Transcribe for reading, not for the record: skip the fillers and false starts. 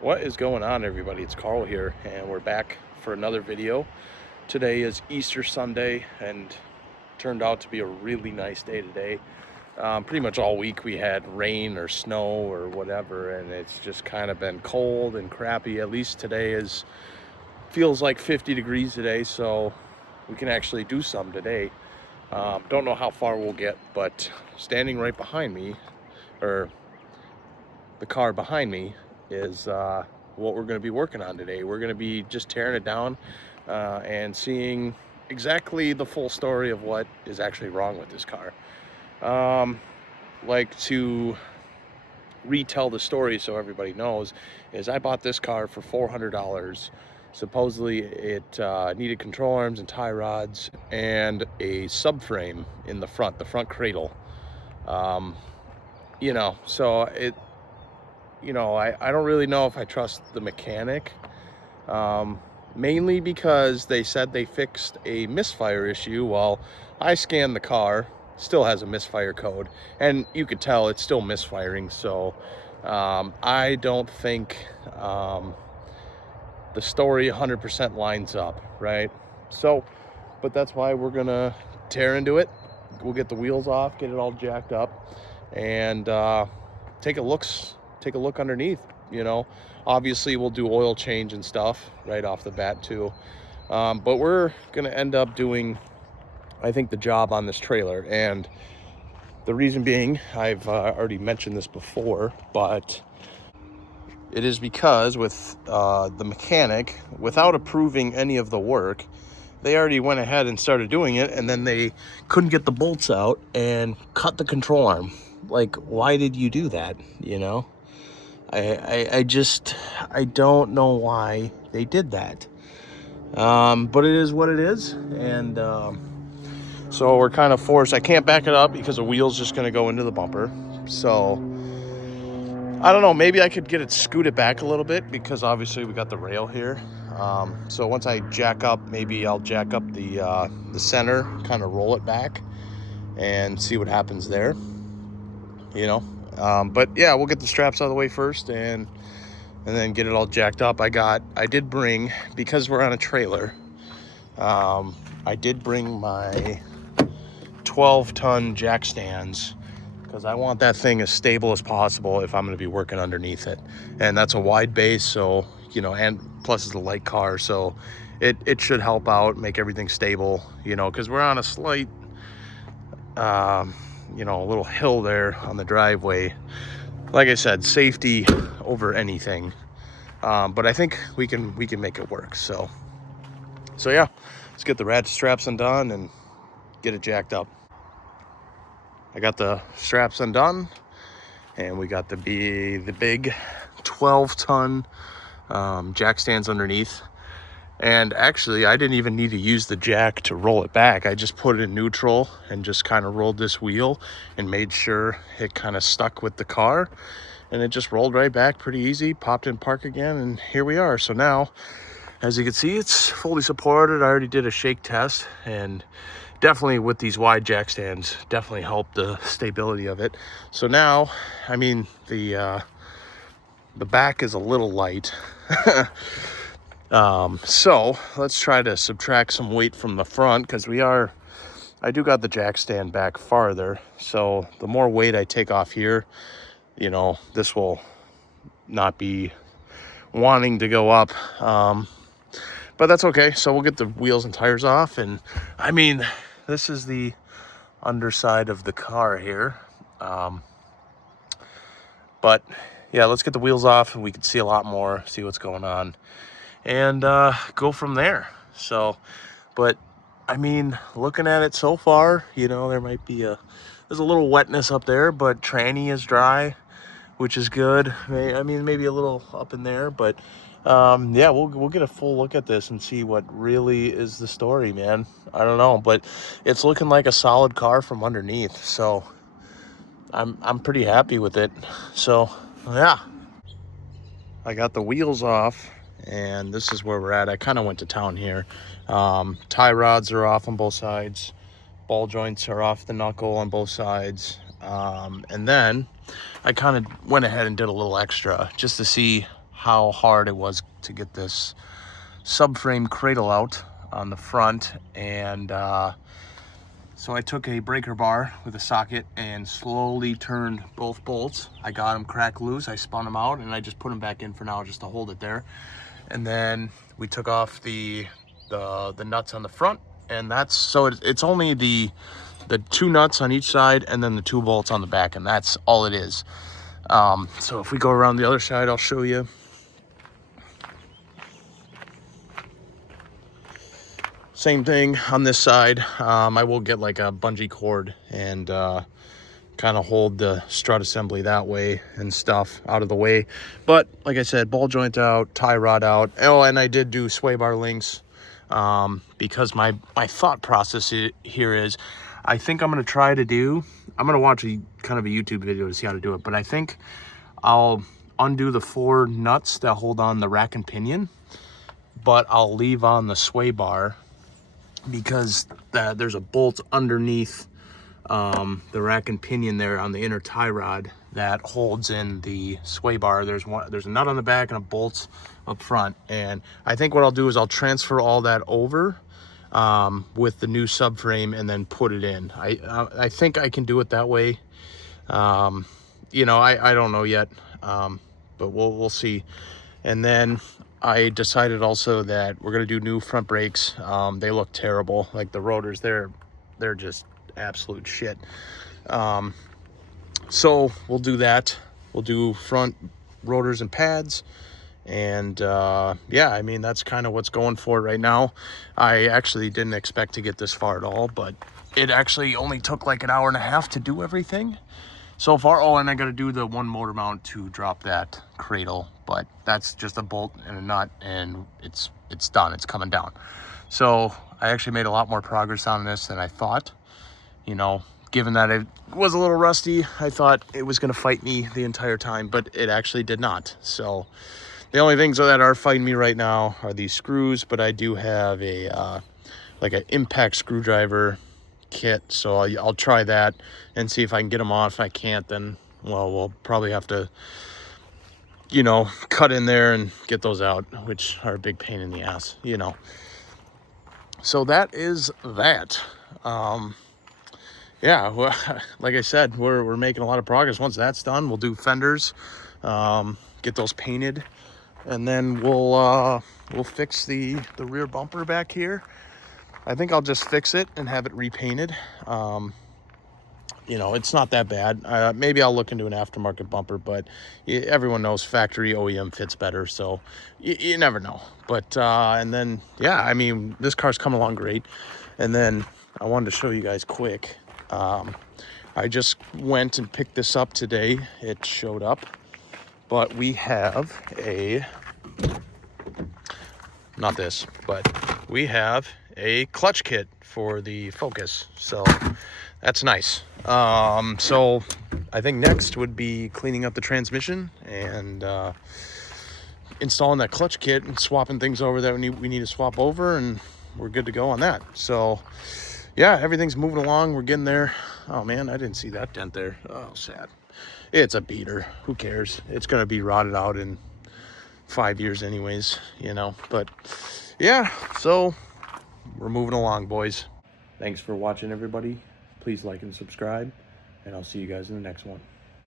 What is going on, everybody? It's Carl here, and we're back for another video. Today is Easter Sunday, and turned out to be a really nice day today. Pretty much all week we had rain or snow or whatever, and it's just kind of been cold and crappy. At least today feels like 50 degrees today, so we can actually do some today. Don't know how far we'll get, but standing right behind me, or the car behind me, is what we're going to be working on today. We're going to be just tearing it down and seeing exactly the full story of what is actually wrong with this car. Like to retell the story so everybody knows, is I bought this car for $400. Supposedly it needed control arms and tie rods and a subframe in the front cradle. So I don't really know if I trust the mechanic, mainly because they said they fixed a misfire issue. Well, I scanned the car, still has a misfire code, and you could tell it's still misfiring. So I don't think the story 100% lines up, right? So, but that's why we're gonna tear into it. We'll get the wheels off, get it all jacked up, and take a look underneath. Obviously we'll do oil change and stuff right off the bat too, but we're gonna end up doing, I think, the job on this trailer. And the reason being, I've already mentioned this before, but it is because with the mechanic, without approving any of the work, they already went ahead and started doing it, and then they couldn't get the bolts out and cut the control arm. Like, why did you do that? I don't know why they did that. But it is what it is. And so we're kind of forced. I can't back it up because the wheel's just going to go into the bumper. So I don't know, maybe I could get it scooted back a little bit, because obviously we got the rail here. So once I jack up, maybe I'll jack up the center, kind of roll it back and see what happens there, but yeah, we'll get the straps out of the way first, and then get it all jacked up. I did bring, because we're on a trailer, I did bring my 12-ton jack stands, because I want that thing as stable as possible if I'm going to be working underneath it. And that's a wide base, so and plus it's a light car, so it should help out, make everything stable, because we're on a slight a little hill there on the driveway. Like I said, safety over anything. But I think we can make it work. So yeah, let's get the ratchet straps undone and get it jacked up. I got the straps undone, and we got the big 12-ton jack stands underneath. And actually, I didn't even need to use the jack to roll it back. I just put it in neutral and just kind of rolled this wheel and made sure it kind of stuck with the car, and it just rolled right back pretty easy, popped in park again, and here we are. So now, as you can see, it's fully supported. I already did a shake test, and definitely with these wide jack stands, definitely helped the stability of it. So now, I mean, the back is a little light. So let's try to subtract some weight from the front, because I do got the jack stand back farther. So the more weight I take off here, this will not be wanting to go up. But that's okay. So we'll get the wheels and tires off. And I mean, this is the underside of the car here. But yeah, let's get the wheels off and we can see a lot more, see what's going on, and go from there. So, but I mean, looking at it so far, there might be there's a little wetness up there, but tranny is dry, which is good. I mean, maybe a little up in there, but yeah, we'll get a full look at this and see what really is the story, man. I don't know, but it's looking like a solid car from underneath, so I'm pretty happy with it. So yeah, I got the wheels off, and this is where we're at. I kind of went to town here. Tie rods are off on both sides. Ball joints are off the knuckle on both sides. And then I kind of went ahead and did a little extra just to see how hard it was to get this subframe cradle out on the front. And so I took a breaker bar with a socket and slowly turned both bolts. I got them cracked loose, I spun them out, and I just put them back in for now just to hold it there. And then we took off the nuts on the front, and that's, so it's only the 2 nuts on each side and then the 2 bolts on the back, and that's all it is. So if we go around the other side, I'll show you. Same thing on this side. I will get like a bungee cord and kind of hold the strut assembly that way and stuff out of the way. But like I said, ball joint out, tie rod out. Oh, and I did do sway bar links because my thought process here is, I think I'm going to try to do, I'm going to watch a kind of a YouTube video to see how to do it, but I think I'll undo the 4 nuts that hold on the rack and pinion, but I'll leave on the sway bar because there's a bolt underneath the rack and pinion there on the inner tie rod that holds in the sway bar. There's a nut on the back and a bolt up front, and I think what I'll do is I'll transfer all that over with the new subframe and then put it in. I think I can do it that way. You know, I don't know yet, but we'll see. And then I decided also that we're gonna do new front brakes. They look terrible, like the rotors, they're just absolute shit. So we'll do that. We'll do front rotors and pads, and yeah, I mean, that's kind of what's going for right now. I actually didn't expect to get this far at all, but it actually only took like an hour and a half to do everything so far. Oh, and I got to do the 1 motor mount to drop that cradle, but that's just a bolt and a nut, and it's done. It's coming down. So I actually made a lot more progress on this than I thought. You know, given that it was a little rusty, I thought it was going to fight me the entire time, but it actually did not. So the only things that are fighting me right now are these screws, but I do have a like an impact screwdriver kit, so I'll try that and see if I can get them off. If I can't, then, well, we'll probably have to, you know, cut in there and get those out, which are a big pain in the ass, you know. So that is that. Yeah, well, like I said, we're making a lot of progress. Once that's done, we'll do fenders, get those painted, and then we'll fix the rear bumper back here. I think I'll just fix it and have it repainted. You know, it's not that bad. Maybe I'll look into an aftermarket bumper, but everyone knows factory OEM fits better, so you never know. But and then, yeah, I mean, this car's come along great. And then I wanted to show you guys quick. I just went and picked this up today. It showed up, but we have not this, but we have a clutch kit for the Focus, so that's nice. So I think next would be cleaning up the transmission and installing that clutch kit and swapping things over that we need to swap over, and we're good to go on that. So yeah, everything's moving along. We're getting there. Oh man, I didn't see that dent there. Oh, sad. It's a beater. Who cares? It's gonna be rotted out in 5 years anyways, you know. But yeah, so we're moving along, boys. Thanks for watching, everybody. Please like and subscribe, and I'll see you guys in the next one.